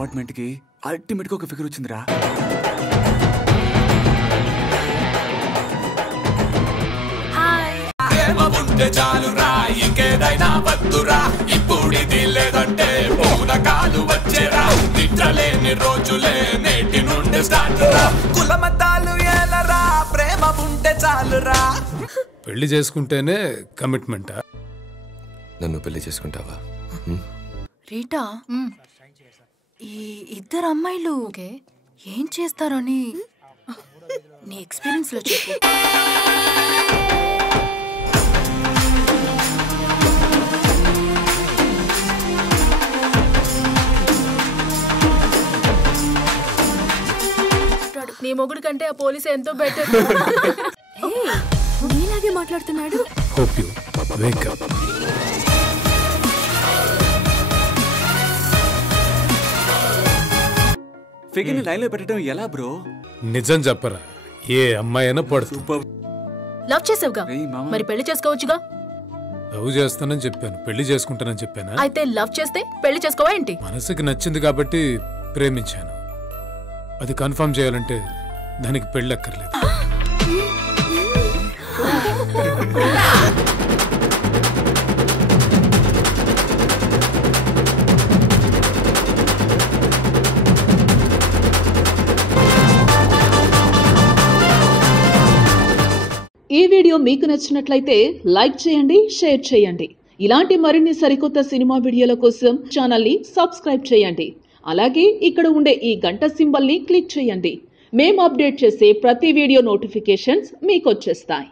Apartment కి ultimate గా ఒక ఫిగర్ వచ్చిందిరా. చాలురా ఇంకేదైనా వద్దురా ఇప్పుడు ఇది లేదంటే పూనకాలు వచ్చేరా నిద్రలేని రోజులే నేటి నుండి స్టార్ట్ రా కులమతాలు ఏలరా ప్రేమ ఉంటే చాలురా. పెళ్లి చేసుకుంటేనే కమిట్మెంటా? నన్ను పెళ్లి చేసుకుంటావా? రీటా, ఈ ఇద్దరు అమ్మాయిలు ఏం చేస్తారని నీ ఎక్స్పీరియన్స్ లో చెప్పు. నీ మొగుడు కంటే ఆ పోలీసు ఎంతో బెటర్. నీలాగే మాట్లాడుతున్నాడు. Hope you Wake up. Figure ని లైన్ లో పెట్టడం ఎలా బ్రో? నిజం చెప్పరా, ఏ అమ్మాయినా పడుతుంది. లవ్ చేసావుగా, మరి పెళ్లి చేసుకోవచ్చుగా. లవ్ చేస్తానని చెప్పాను, పెళ్లి చేసుకుంటానని చెప్పానా? అయితే లవ్ చేస్తే పెళ్లి చేసుకోవా ఏంటి? మనసుకి నచ్చింది కాబట్టి ప్రేమించాను. అది కన్ఫర్మ్ చేయాలంటే దానికి పెళ్ళి అక్కర్లేదు. ఈ వీడియో మీకు నచ్చినట్లయితే లైక్ చేయండి, షేర్ చేయండి. ఇలాంటి మరిన్ని సరికొత్త సినిమా వీడియోల కోసం ఛానల్ ని సబ్స్క్రైబ్ చేయండి. అలాగే ఇక్కడ ఉండే ఈ గంట సింబల్ ని క్లిక్ చేయండి. మేము అప్డేట్ చేసే ప్రతి వీడియో నోటిఫికేషన్స్ మీకు వచ్చేస్తాయి.